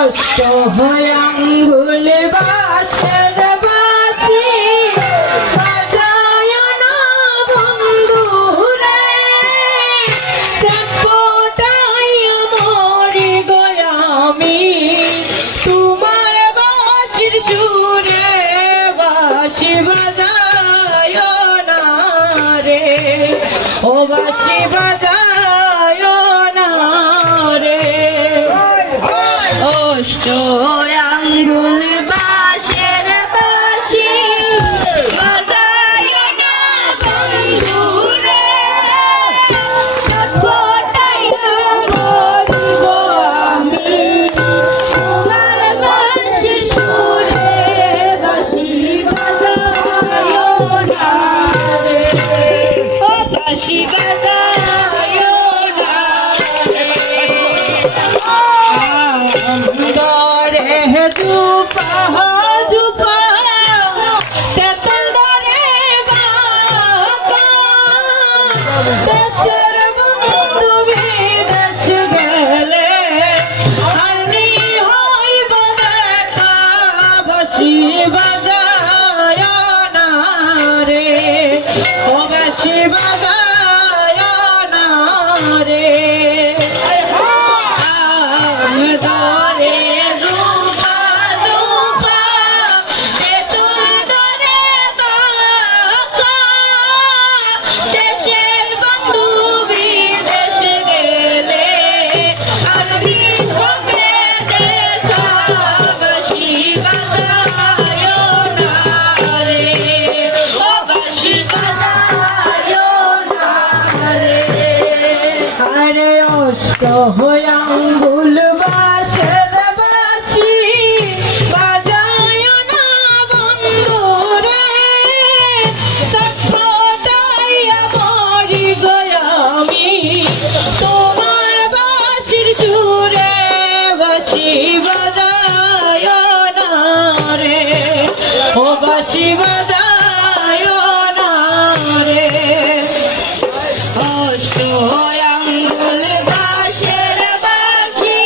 অষ্ট আঙ্গুল বাঁশের বাঁশি বাজায় না বন্ধুরে, চাপটাই মরি গোলামি তোমার বাঁশির সুরে, বাঁশি বাজায় না রে, ও বাঁশি বাজায় না রে। অষ্ট আঙ্গুল বাঁশের বাঁশি বাজায় না বন্ধুরে, চাপটাই মরি গো আমি তোমার বাঁশির সুরে, বাঁশি বাজায় না রে, ও বাঁশি বাজায় না রে। দরে দুপাহ দুপা তেতল দরে বাঁকা, দেশের বন্ধু বিদেশ গেলে হানি হইব দেখা, বাঁশি বাজায় না রে, ও বাঁশি বাজায় না রে। দরে দুপা দুপা তেতুল দরে বাঁকা, দেশের বন্ধু বিদেশ গেলে আরবি হবে দেখা, বাঁশি বাজায় না রে, ও বাঁশি বাজায় না রে। আরে অষ্ট আঙ্গুল বাঁশের বাঁশি বাজায় না বন্ধুরে, চাপটাই মরি গোলামি তোমার বাঁশির সুরে, বাঁশি বাজায় না রে, ও বাঁশি বাজায় না রে। অষ্ট আঙ্গুল বাঁশের বাঁশি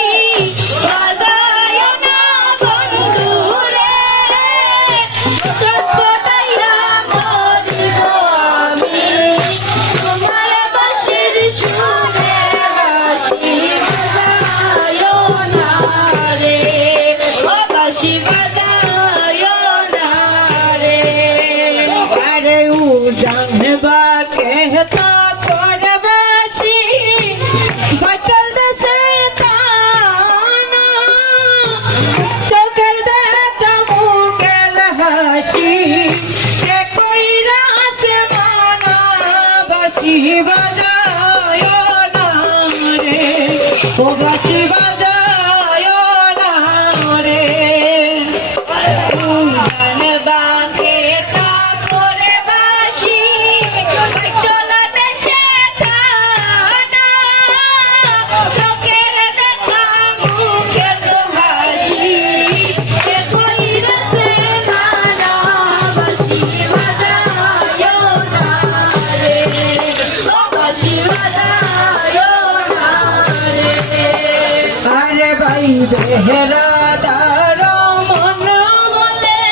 বাজায় না বন্ধুরে, চটপটাইয়া মরি গো আমি তোমার বাঁশির সুরে, বাঁশি বাজায় না রে, ও বাঁশি বাজায় না রে। আরে উজান বা কেহতা করে বাঁশি বাটল দেশে কানা, চোখের দেখা মুখের হাসি সে কইরা সে মানা, বাঁশি বাজায় না রে, ও বাঁশি বাজায় না রে। উজান বাঁকে তা করে বাঁশি বাইতলা দেশে কানা, চোখের দেখা মুখের হাসি সে কইরাছে মানা, বাঁশি বাজায় না রে, ও বাঁশি বাজায় না রে। আরে ভাই বেহরাদার মন বলে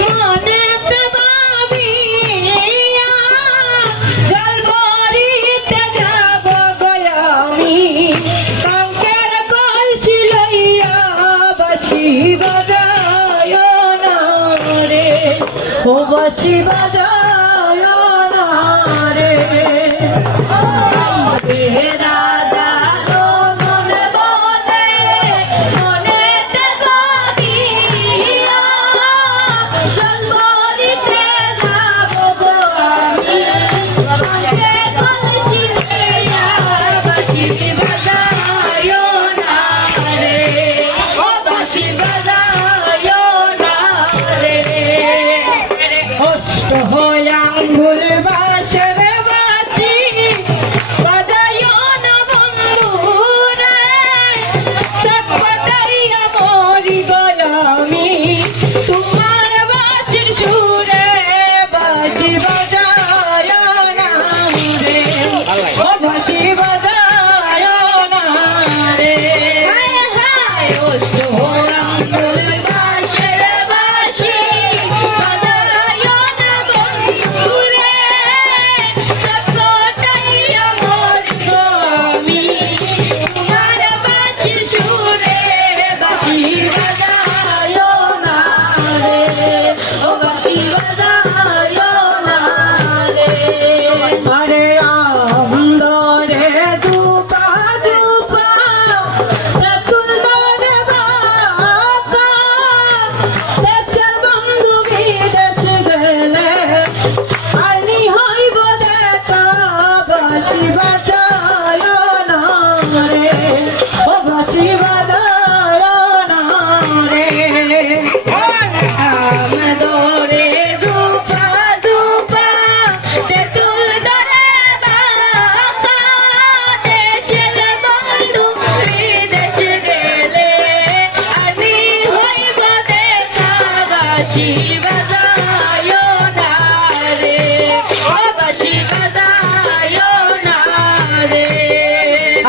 মনেতে ভাবিয়া, জল ভরিতে যাব গোলামি কাঙ্কের কলসি লইয়া, বাঁশি বাজায় না রে, ও বাঁশি বাজায় না রে। বেরাদারো মন বলে মনেতে ভাবিয়া, জল ভরিতে যাব গো আমি কাঁধে কলসি লইয়া, বাঁশি বাজায় না রে, ও বাঁশি বাজায় না রে। অষ্ট আঙ্গুল বাঁশের বাঁশি বাজায় আঙ্গুল বাঁশের বাঁশি বাজায় না বন্ধুরে চটপটাইয়া মরিব আমি তোমার বাঁশির সুরে বাঁশি বাজায় না রে ও বাঁশি বাজায় না রে আরে আমদরে দুপা দুপা তেতুল দরে বাঁকা দেশের বন্ধু বিদেশ গেলে আইনি হইব দেখা বাঁশি বাজায় না রে ও বাঁশি বাজায় না রে আমদরে দুপা দুপা তেতুল দরে বাঁকা দেশের বন্ধু বিদেশ গেলে আমি হইব দেখা বাঁশি বাজায় না রে ও বাঁশি বাজায় না রে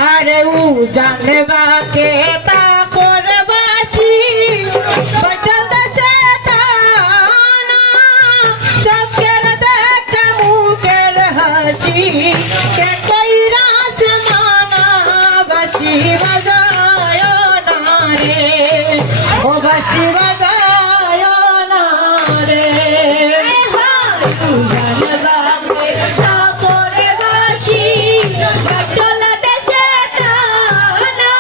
আরে উ জানবা কে তা করবাসি বটতে সে তানা চকের দেখা মুখের হাসি কে কইরা সে মানা বাসি বাজায় না রে ও বাসি বাজায় না রে জানবাকে সাপরে বাসি বাটল দেশে টানা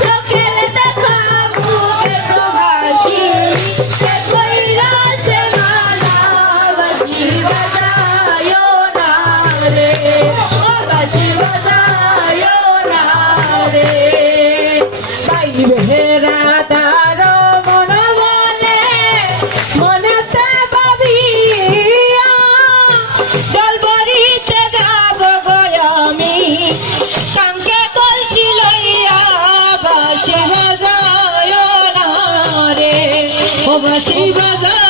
চোখের দেখা মুখে তো হাসি সে কইরা সে মালা বাসি বাজায় না রে ও বাসি বাজায় না রে তাই বেহেরা দার মন বলে মনেতে ভাবিয়া জলবরিতে যাব গয়ামি কাঙ্কে কলসি লইয়া বাঁশি বাজায় না রে ও বাঁশি বাজায়